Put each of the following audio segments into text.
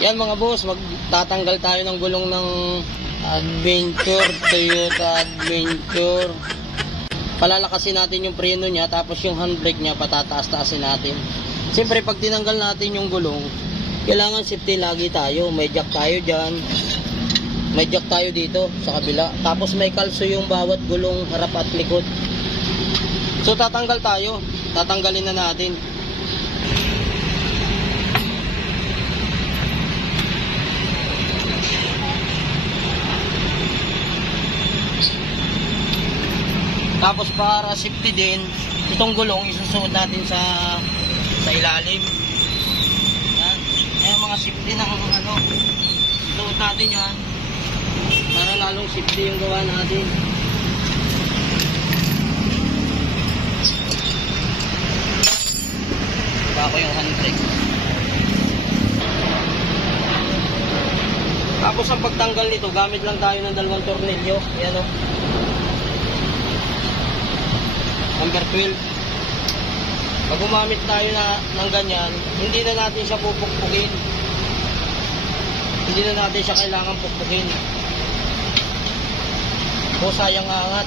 Yan mga boss, magtatanggal tayo ng gulong ng Adventure, Toyota Adventure. Palalakasin natin yung preno niya, tapos yung handbrake niya, patataas-taasin natin. Siyempre, pag tinanggal natin yung gulong, kailangan safety lagi tayo. May jack tayo dyan. May jack tayo dito sa kabila. Tapos may kalso yung bawat gulong harap at likod. So tatanggal tayo. Tatanggalin na natin. Tapos para safety din, itong gulong isusuot natin sa sa ilalim. Yan. Yan mga safety ng ano. Suot natin yan. Para lalong safety yung gawa natin. Baka yung handbrake. Tapos ang pagtanggal nito, gamit lang tayo ng dalawang tornilyo. Yan o. Number 12. Pag gumamit tayo na, ng ganyan, hindi na natin siya pupukpukin. Hindi na natin siya kailangan pukpukin. O sayang angat.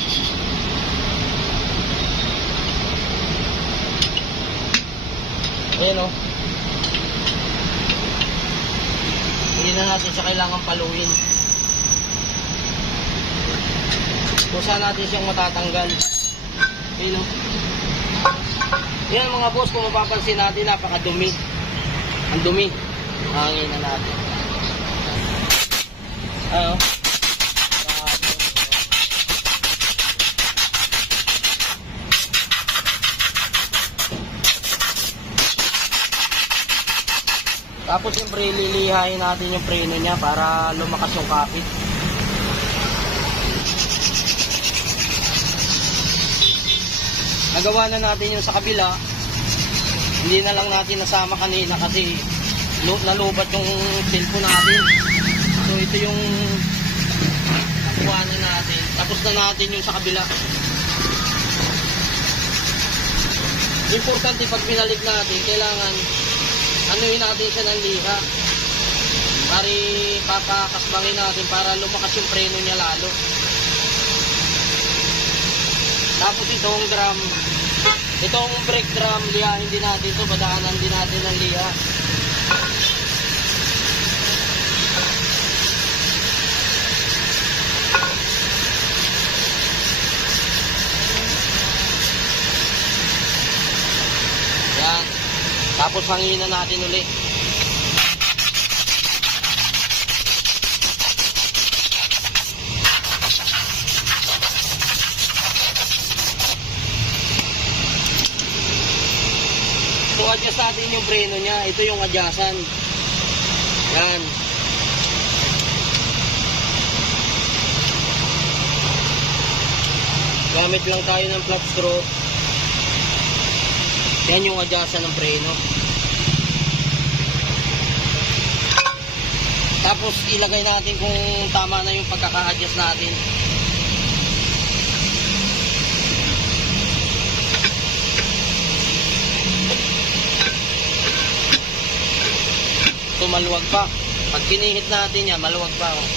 Ayan o. Hindi na natin siya kailangan paluin. Kusa natin siyang matatanggal. Ayan o. Yan mga boss, kung mapapansin natin, napakadumi. Ang dumi. Hangin na natin. Ayo. Tapos siyempre lilihain natin yung preno niya para lumakas yung kapit. Nagawa na natin yung sa kabila. Hindi na lang natin nasama kanina kasi lu- nalubat yung cellphone natin. So ito yung nakuha na natin. Tapos na natin yung sa kabila. Importante pag binalik natin, kailangan anuhin natin siya ng liha. Pari papakasbangin natin para lumakas yung preno niya lalo. Tapos itong drum, itong brake drum, lihahin din natin ito, badaanan din natin ng liha. Yan. Tapos hanginan natin ulit. So adjust natin yung preno niya. Ito yung adjustan. Yan. Gamit lang tayo ng flat screw. Yan yung adjustan ng preno. Tapos ilagay natin kung tama na yung pagkaka-adjust natin. Ito maluwag pa. Pag pinihit natin yan, maluwag pa. Oh.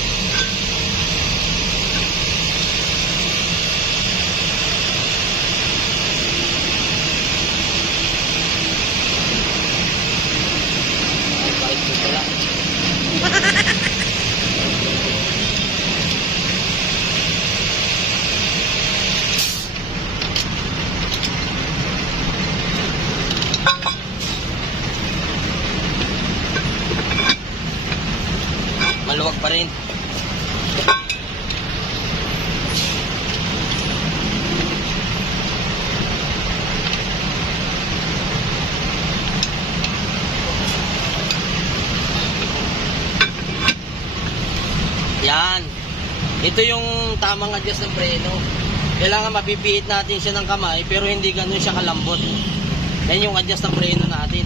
Ay, kahit ko pala. Maluwag pa rin. Yan. Ito yung tamang adjust ng preno. Kailangan mapipihit natin siya ng kamay pero hindi ganun siya kalambot. Yan yung adjust ng preno natin.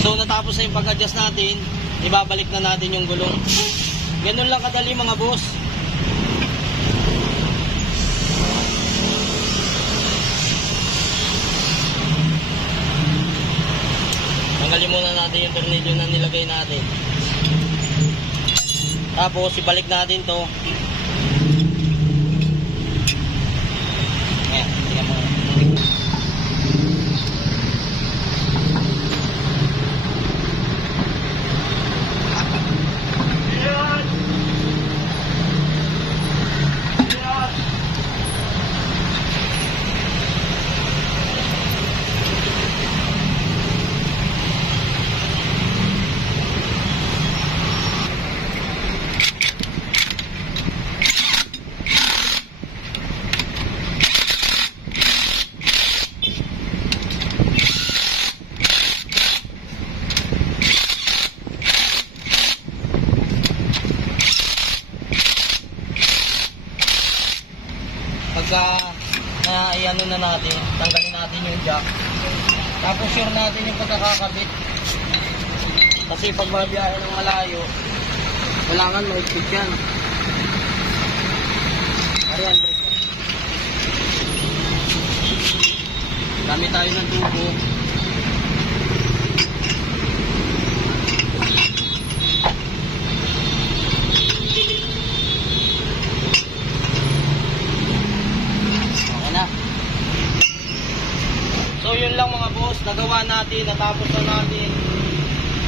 So natapos na yung pag-adjust natin, ibabalik na natin yung gulong. Ganun lang kadali mga boss. Tanggalin muna natin yung tornilyo na nilagay natin. Tapos, ibalik natin to. Na iano na natin, tanggalin natin yung jack. Tapos sure natin yung pagkakakabit. Kasi pag mabiyahe ng malayo, kailangan stick yan. Ariyan, break mo. Gamit tayo ng tubo. Okay na. So yun lang mga boss, nagawa natin, natapos na natin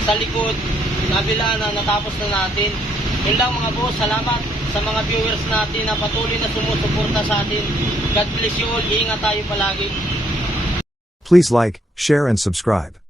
sa likod, nabila na, natapos na natin. Yun lang mga boss, salamat sa mga viewers natin na patuloy na sumusuporta sa atin. God bless you all, ingat tayo palagi. Please like, share and subscribe.